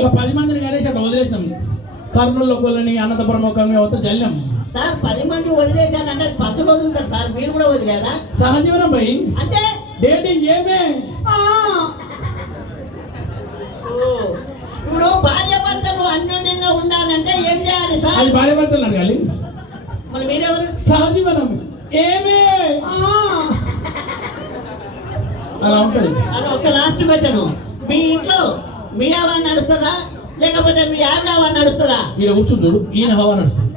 ఒక 10 మందిని గణేష్ అట్లా వదిలేసినాం. కర్నూలు ఒకళ్ళని అనంతపురం ఒకరిని అవతల జల్లం సార్. 10 మంది వదిలేశానంటే 10 వదులుతారు సార్. మీరు కూడా వదిలేరా? సహజీవనం పోయి అంటే డేటింగ్ ఏమే ఇప్పుడు భార్య భర్తలు అన్యోన్యంగా ఉండాలంటే ఏం చేయాలి సార్? అది భార్య భర్తలు అడగాలి. మరి మీరెవరు? సహజీవనం ఏమే అలా ఉంటుంది. అది ఒక లాస్ట్ క్వశ్చన్. మీ ఇంట్లో మీ హవా నడుస్తుందా లేకపోతే మీ ఆవిడ హవా నడుస్తుందా? ఈయన కూర్చుని చూడు, ఈయన హవా నడుస్తుంది.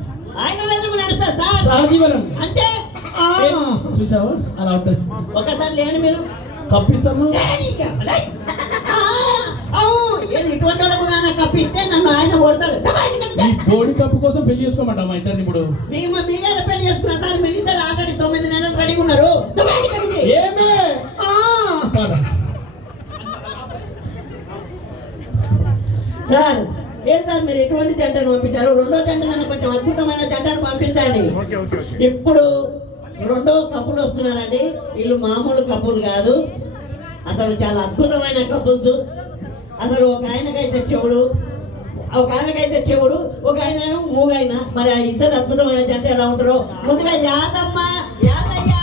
ఆయన ఎందుకు నడుస్తుంది సార్? సహజీవనం అంటే చూసావా అలా ఉంటుంది. ఒకసారి లేని మీరు కప్పిస్తాను. ఏది ఇటువంటి వాళ్ళకు కానీ కప్పిస్తే నన్ను ఆయన కొడతాడు. ఈ బోడి కప్పు కోసం పెళ్లి చేసుకోమంటాం మా ఇద్దరిని. ఇప్పుడు మీరే పెళ్లి చేసుకున్నారు సార్. మీరు ఇద్దరు ఆల్రెడీ 9 నెలలు రెడీ ఉన్నారు. ఏమే సార్ ఏం సార్ మీరు ఎటువంటి జంటను పంపించారు? రెండో జంట కన్నా కొంచెం అద్భుతమైన జంటను పంపించండి. ఇప్పుడు రెండో కప్పులు వస్తున్నారండి. వీళ్ళు మామూలు కప్పులు కాదు, అసలు చాలా అద్భుతమైన కపుల్స్. అసలు ఒక ఆయనకైతే చెవుడు, ఒక ఆయన మూగైన. మరి ఆ ఇద్దరు అద్భుతమైన జంట ఎలా ఉంటారో ముందుగా యాదమ్మ యాదయ్య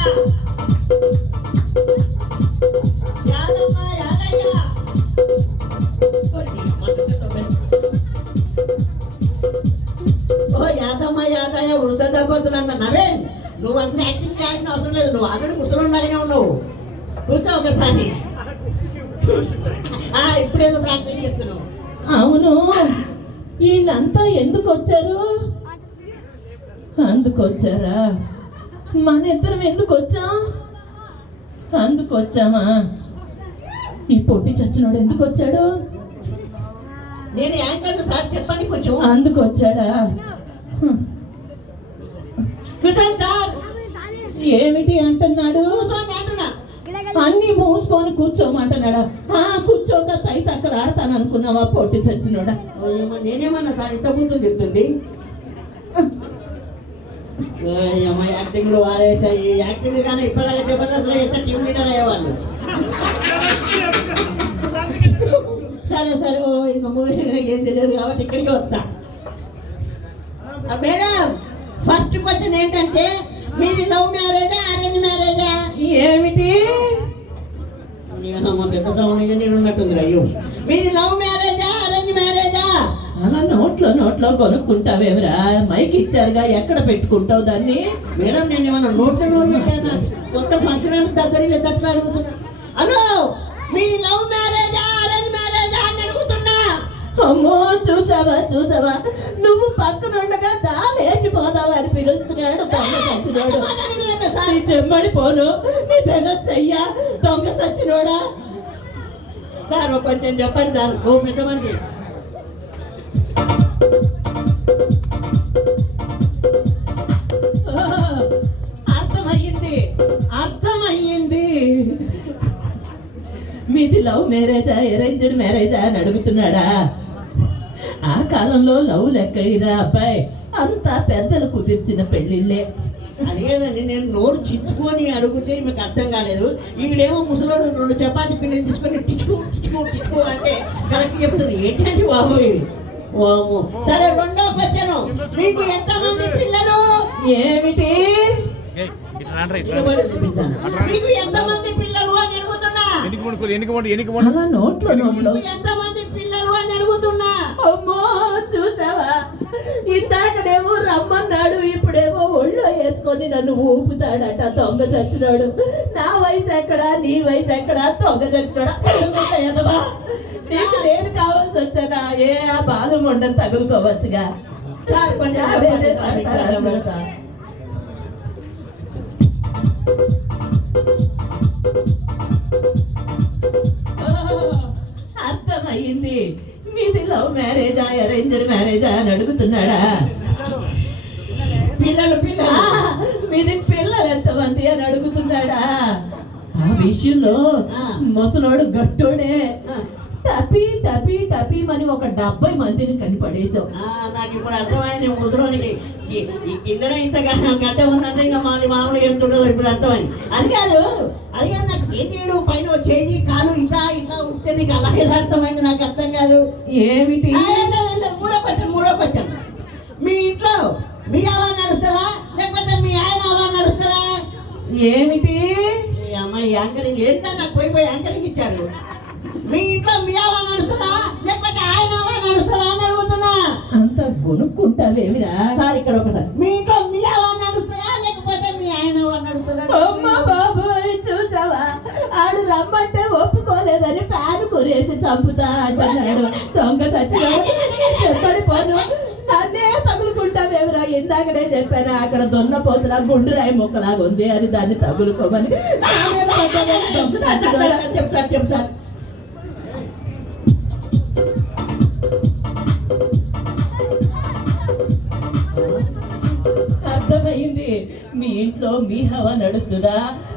యాదయ్య వృద్ధ దంపతులు అన్న. నవీన్, నువ్వు అంత యాక్టింగ్ చేయాల్సిన అవసరం లేదు. నువ్వు ఆల్రెడీ ముసలిలాగానే ఉన్నావు. కూర్చో ఒకసారి. ఇప్పుడేదో ప్రాక్టీస్ చేస్తున్నావు. అవును, వీళ్ళంతా ఎందుకు వచ్చారు? అందుకొచ్చారా? మన ఇద్దరం ఎందుకు వచ్చాం? అందుకొచ్చామా? ఈ పొట్టి చచ్చినోడు ఎందుకు వచ్చాడు? నేను యాంకర్ సార్, చెప్పండి కొంచెం. అందుకొచ్చాడా? కూర్చోండి సార్. ఏమిటి అంటున్నాడు? అంటున్నా. అన్ని మూసుకొని కూర్చోమంటున్నాడా? కూర్చోక తై తక్కర ఆడతాను అనుకున్నావా పొట్టి చచ్చినోడా? నేనేమన్నా సార్ ఇంత బూతులు చెప్తుంది? యాక్టింగ్ లో వారేసా. ఈ యాక్టింగ్ కానీ ఇప్పటిలాగా జబర్దస్త్ లో వేస్తే టీమ్ లీడర్ అయ్యేవాళ్ళు. సరే సరే, ఏం తెలియదు కాబట్టి ఇక్కడికి వస్తా. మేడం, ఫస్ట్ క్వశ్చన్ ఏంటంటే మీది లవ్ మ్యారేజా అరేంజ్ మ్యారేజా? ఏమిటి పెద్ద సౌండ్ నేను ఉన్నట్టుంది. అయ్యో, మీది లవ్ మ్యారేజా అరేంజ్ మ్యారేజా? అలా నోట్లో కొనుక్కుంటావేమిరా? మైక్ ఇచ్చారుగా, ఎక్కడ పెట్టుకుంటావు దాన్ని? మేడం, నేను ఏమన్నా నోట్లో పెట్టానా? కొత్త ఫంక్షన్ దగ్గర తట్టు అడుగుతున్నా. హలో, మీది లవ్ మ్యారేజా అరేంజ్ మ్యారేజా అని అడుగుతున్నా. అమ్మో, చూసావా నువ్వు పక్కనుండగా దా లేచిపోదావా అని పిలుస్తున్నాడు దొంగ చచ్చినోడు. నీ చెమ్మడి పోను, నీ తెగొచ్చయ్యా దొంగ చచ్చినోడా. సార్ కొంచెం చెప్పండి సార్. ఓ పెద్ద మనిషి. అర్థమయ్యింది. మీది లవ్ మ్యారేజా అరేంజ్డ్ మ్యారేజా అని అడుగుతున్నాడా? ఆ కాలంలో లవ్ లెక్కడిరా అబ్బాయి, అంతా పెద్దలు కుదిర్చిన పెళ్లిళ్ళే. అడిగేదండి, నేను నోరు చిచ్చుకొని అడిగితే మీకు అర్థం కాలేదు. ఈడేమో ముసలోడు 2 చపాతీ పిల్లలు తీసుకొని టిచ్చుకో అంటే కరెక్ట్ చెప్తుంది. ఏంటండి బాబు ఇది? సరే, రెండో క్వశ్చన్. మీకు ఎంతమంది పిల్లలు? ఏమిటి మీకు ఎంతమంది పిల్లలు అని అడుగుతున్నా. అలా నోట్లో ఎంతమంది పిల్లలు అని అడుగుతున్నా. అమ్మో, చూసావా? ఇందాకడేమో రమ్మన్నాడు, ఇప్పుడేమో ఒళ్ళో వేసుకొని నన్ను ఊపుతాడట దొంగ చచ్చినాడు. నా వయసు ఎక్కడా, నీ వయసు ఎక్కడా? దొంగ చచ్చినాడా? ఎదవా, నీకు నేను కావాల్సి వచ్చానా? ఆ బాలు మొండని తగులుకోవచ్చుగా. సార్ కొంచెం అర్థమయ్యింది. మీది లవ్ మ్యారేజా అరేంజ్డ్ మ్యారేజా అని అడుగుతున్నాడా? పిల్లలు మీది పిల్లలు ఎంతమంది అని అడుగుతున్నాడా? ఆ విషయంలో ముసలోడు గట్టోడే. టపీ టపీ టపీ అని ఒక 70 మందిని కనిపడేశావు. నాకు ఇప్పుడు అర్థమైంది ముద్రోనికి ఈ కిందనే ఇంత గడ్డ ఉందంటే ఇంకా మామూలుగా ఎంత ఉండదు ఇప్పుడు అర్థమైంది. అది కాదు నాకు ఏంటి పైన చేయి కాలు ఇట్లా ఉంటే నీకు అలాగే అర్థమైంది, నాకు అర్థం కాదు. ఏమిటి? మూడో క్వశ్చన్ మీ ఇంట్లో మీ అవ్వ నడుస్తుందా లేకపోతే మీ ఆయన అవ్వ నడుస్తుందా? ఏమిటి? అమ్మాయి యాంకరింగ్ ఏంటో నాకు పోయి యాంకరింగ్ ఇచ్చారు. మీ ఇంట్లో మీ అవ్వ నడుస్తుందా లేకపోతే ఆయన అవ్వ నడుస్తుందా అని అడుగుతున్నా. అంత కొనుక్కుంటావేమిరా? సార్ ఇక్కడ ఒకసారి మీ ఇంట్లో మీ అవ్వ నడుస్తుందా లేకపోతే మీ ఆయన అవ్వ నడుస్తుందా? అమ్మ బాబోయ్, చూసావా? ఆడు రమ్మంటే ఒప్పుకోలేదని ఫ్యాన్ కొరేసి చంపుతా అంటున్నాడు. దొంగ చచ్చినాడు. చెప్పడి పోను, నన్నే తగులుకుంటావేమిరా? ఇందాకడే చెప్పాను అక్కడ దొన్నపోతులా గుండురాయి మొక్కలాగా ఉంది, అది దాన్ని తగులుకోమని. చెప్తా అర్థమైంది. మీ ఇంట్లో మీ హవా నడుస్తుందా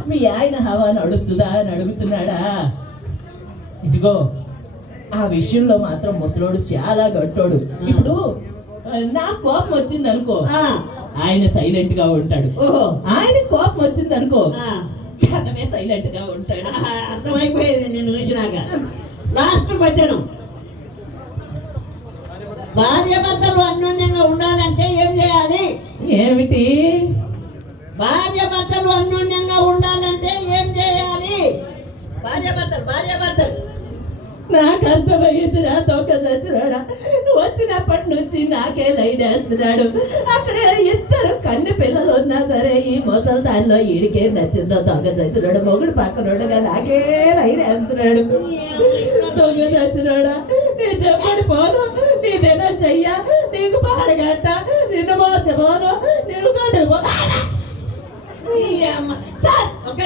మీ ఆయన హవా నడుస్తుందా అని అడుగుతున్నాడా? ఇదిగో ఆ విషయంలో మాత్రం ముసలోడు చాలా గట్టోడు. ఇప్పుడు నా కోపం వచ్చింది అనుకో, ఆయన సైలెంట్ గా ఉంటాడు. ఆయన కోపం వచ్చింది అనుకో, కథమే సైలెంట్ గా ఉంటాడు. అర్థమైపోయేది నేను చూసినాక. లాస్ట్ వచ్చాను, భార్య భర్తలు అన్యోన్యంగా ఉండాలంటే ఏం చేయాలి? ఏమిటి? భార్య భర్తలు అన్యోన్యంగా ఉండాలంటే ఏం చేయాలి? భార్య భర్తలు నాకు అర్థమయ్యిందిరా దొంగ చచ్చినాడా. వచ్చినప్పటి నుంచి నాకే లైన్ వేస్తున్నాడు. అక్కడ ఇద్దరు కన్ను పిల్లలు ఉన్నా సరే ఈ ముసలి దానిలో ఈడికే నచ్చిందో దొంగ చచ్చినాడు. మొగుడు పక్కనుండగా నాకే లైన్ వేస్తున్నాడు. దొంగ చచ్చినాడా, నీ చెప్పడి పోను, నీదేనా చెయ్య, నీకు పాడగట్ట, నిన్ను మోసపోను, నిన్ను కట్టు సార్ ఒక్క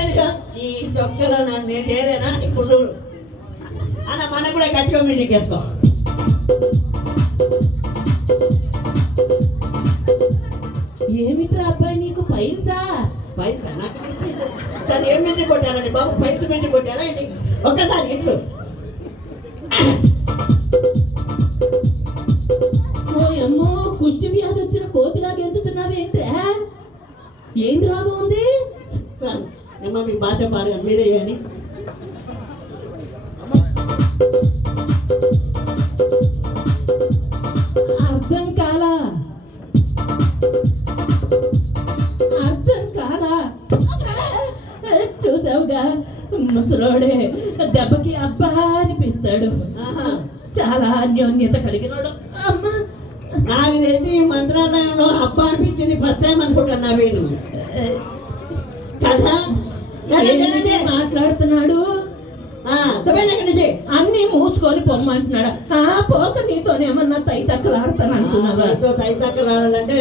నిమిషం ఈ చొక్కలో నన్ను నేనేనా ఇప్పుడు అన్న మనం కూడా గట్టిగా మీటింగ్ వేసుకో. ఏమిట్రా అబ్బాయి నీకు పైల్సా? పైసా నాకు సార్ ఏం మీటింగ్ కొట్టారండి బాబు? పైసలు మీటింగ్ కొట్టారా ఏంటి? ఒక్కసారి ఇట్లు ఓయమ్మో, కుష్టి వ్యాధి వచ్చిన కోతిలాగా ఎంతుతున్నావేంట్రా? ఏం రోగం ఉంది? సార్ ఏమో మీ భాష పాడగా మీరే చేయండి. అర్థం కాలా? చూసావుగా, ముసలోడే దెబ్బకి అబ్బా అనిపిస్తాడు. చాలా అన్యోన్యత కలిగినాడు. అమ్మా, నాకు తెలిసి ఈ మంత్రాలయంలో అబ్బా అనిపించింది ఫస్ట్ టైం అనుకుంటున్నా వీళ్ళు కదా. మాట్లాడుతున్నాడు, అన్ని మూసుకొని పొమ్మంటున్నాడు. పోక నీతోనేమన్నా తైతక్కలాడతాను అనుకున్నావా? తైతక్కలాడాలంటే